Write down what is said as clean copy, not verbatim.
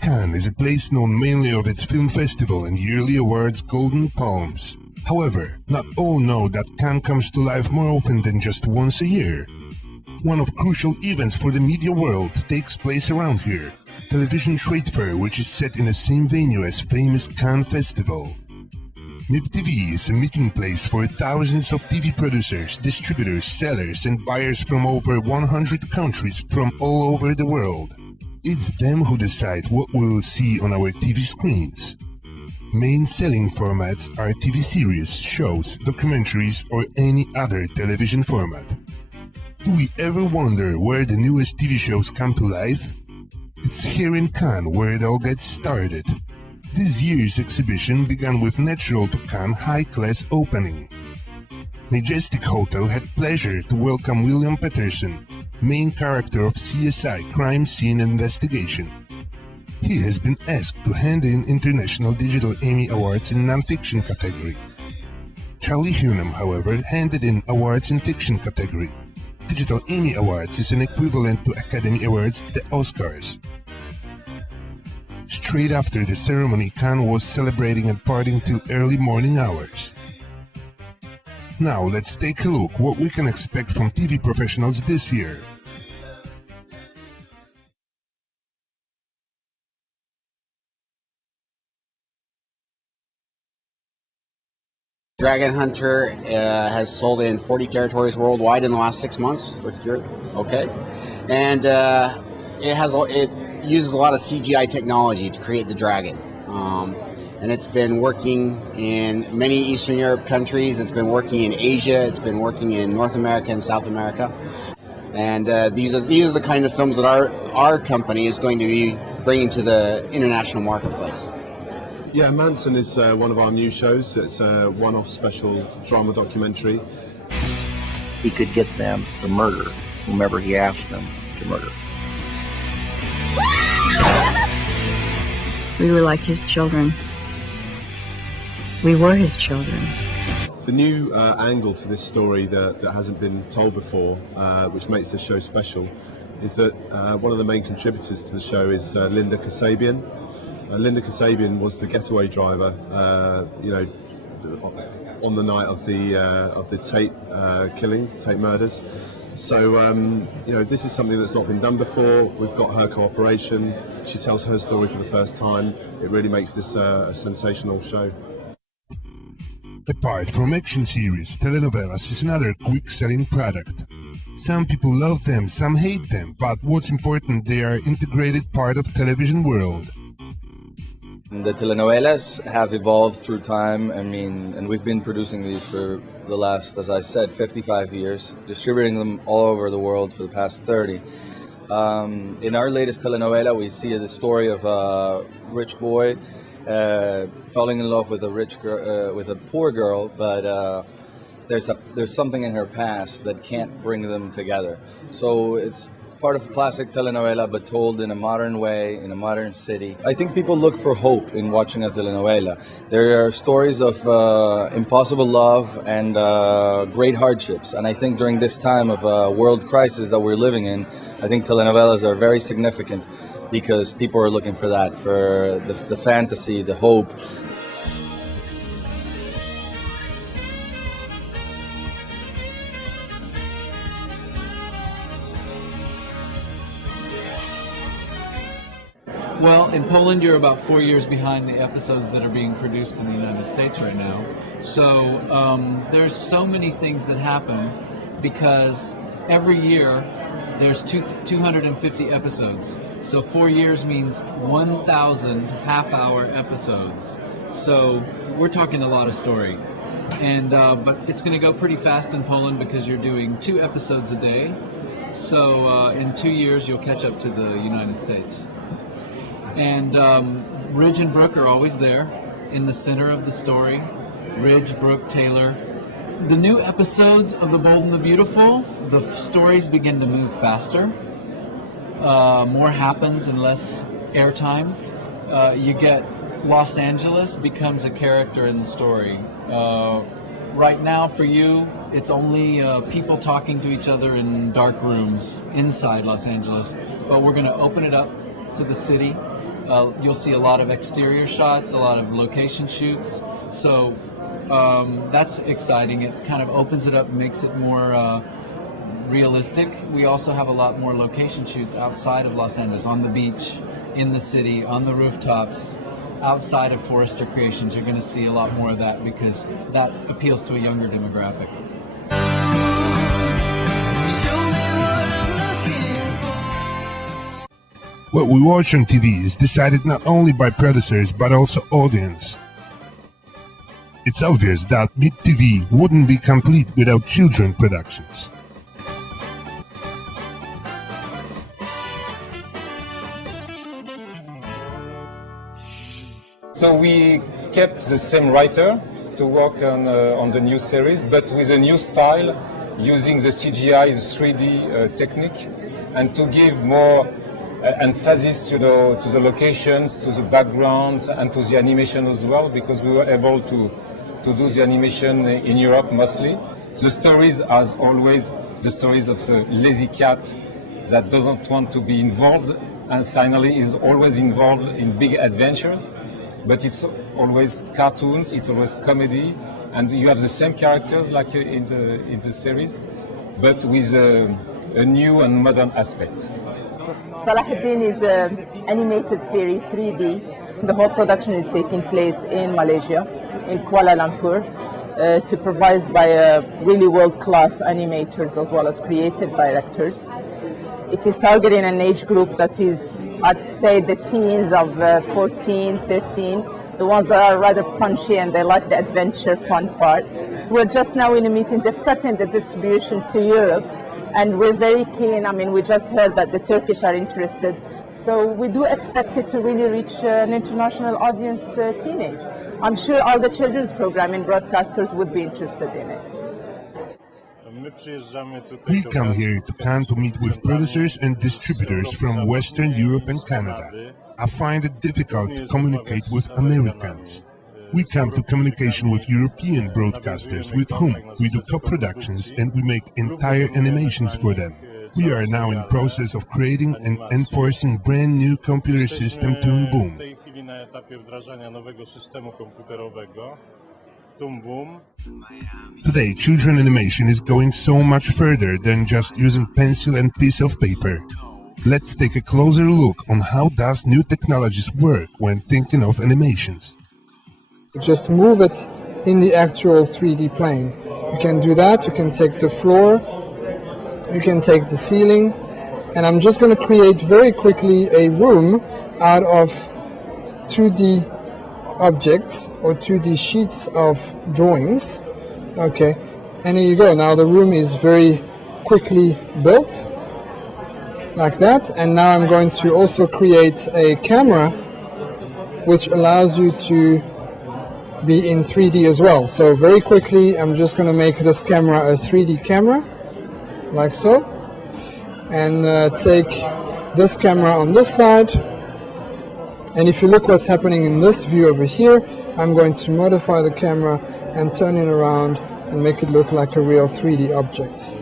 Cannes is a place known mainly of its film festival and yearly awards Golden Palms. However, not all know that Cannes comes to life more often than just once a year. One of crucial events for the media world takes place around here, Television Trade Fair, which is set in the same venue as famous Cannes Festival. MIPTV is a meeting place for thousands of TV producers, distributors, sellers and buyers from over 100 countries from all over the world. It's them who decide what we will see on our TV screens. Main selling formats are TV series, shows, documentaries or any other television format. Do we ever wonder where the newest TV shows come to life? It's here in Cannes where it all gets started. This year's exhibition began with Natural to Cannes high-class opening. Majestic Hotel had pleasure to welcome William Peterson, main character of CSI Crime Scene Investigation. He has been asked to hand in International Digital Emmy Awards in non-fiction category. Charlie Hunnam, however, handed in awards in fiction category. Digital Emmy Awards is an equivalent to Academy Awards, the Oscars. Straight after the ceremony, Cannes was celebrating and partying till early morning hours. Now let's take a look what we can expect from TV professionals this year. Dragon Hunter has sold in 40 territories worldwide in the last 6 months. Okay, and it uses a lot of CGI technology to create the dragon, and it's been working in many Eastern Europe countries. It's been working in Asia. It's been working in North America and South America, and these are the kind of films that our company is going to be bringing to the international marketplace. Yeah, Manson is one of our new shows. It's a one-off special drama documentary. He could get them to murder whomever he asked them to murder. We were like his children. We were his children. The new angle to this story that hasn't been told before, which makes this show special, is that one of the main contributors to the show is Linda Kasabian. Linda Kasabian was the getaway driver, on the night of the Tate killings, Tate murders. So, this is something that's not been done before. We've got her cooperation. She tells her story for the first time. It really makes this a sensational show. Apart from action series, telenovelas is another quick-selling product. Some people love them, some hate them, but what's important, they are integrated part of television world. The telenovelas have evolved through time. And we've been producing these for the last, as I said, 55 years, distributing them all over the world for the past 30. In our latest telenovela, we see the story of a rich boy falling in love with a poor girl, but there's something in her past that can't bring them together. So it's part of a classic telenovela, but told in a modern way, in a modern city. I think people look for hope in watching a telenovela. There are stories of impossible love and great hardships. And I think during this time of world crisis that we're living in, I think telenovelas are very significant because people are looking for that, for the fantasy, the hope. Well, in Poland, you're about 4 years behind the episodes that are being produced in the United States right now. So there's so many things that happen because every year there's 250 episodes. So 4 years means 1,000 half-hour episodes. So we're talking a lot of story. And but it's going to go pretty fast in Poland because you're doing 2 episodes a day. So in 2 years, you'll catch up to the United States. And Ridge and Brooke are always there in the center of the story. Ridge, Brooke, Taylor. The new episodes of The Bold and the Beautiful, the stories begin to move faster. More happens in less airtime. You get Los Angeles becomes a character in the story. Right now for you, it's only people talking to each other in dark rooms inside Los Angeles. But we're going to open it up to the city. You'll see a lot of exterior shots, a lot of location shoots. So that's exciting. It kind of opens it up, makes it more realistic. We also have a lot more location shoots outside of Los Angeles, on the beach, in the city, on the rooftops, outside of Forrester Creations. You're going to see a lot more of that because that appeals to a younger demographic. What we watch on TV is decided not only by producers but also audience. It's obvious that MIPTV wouldn't be complete without children productions. So we kept the same writer to work on the new series, but with a new style, using the CGI, the 3D technique, and to give more emphasis to the locations, to the backgrounds, and to the animation as well, because we were able to do the animation in Europe mostly. The stories are always the stories of the lazy cat that doesn't want to be involved, and finally is always involved in big adventures. But it's always cartoons, it's always comedy, and you have the same characters like in the series, but with a new and modern aspect. Salahuddin is an animated series, 3D. The whole production is taking place in Malaysia, in Kuala Lumpur, supervised by really world-class animators as well as creative directors. It is targeting an age group that is, I'd say, the teens of 14, 13, the ones that are rather punchy and they like the adventure fun part. We're just now in a meeting discussing the distribution to Europe, and we're very keen. I mean, we just heard that the Turkish are interested, so we do expect it to really reach an international audience teenage. I'm sure all the children's programming broadcasters would be interested in it. We come here to Cannes to meet with producers and distributors from Western Europe and Canada. I find it difficult to communicate with Americans. We come to communication with European broadcasters with whom we do co-productions and we make entire animations for them. We are now in process of creating and enforcing brand new computer system Toon Boom. Today, children animation is going so much further than just using pencil and piece of paper. Let's take a closer look on how does new technologies work when thinking of animations. Just move it in the actual 3D plane. You can do that, you can take the floor, you can take the ceiling, and I'm just going to create very quickly a room out of 2D objects or 2D sheets of drawings. Okay, and here you go. Now the room is very quickly built like that, and now I'm going to also create a camera which allows you to be in 3D as well. So very quickly I'm just going to make this camera a 3D camera like so, and take this camera on this side. And if you look what's happening in this view over here, I'm going to modify the camera and turn it around and make it look like a real 3D object.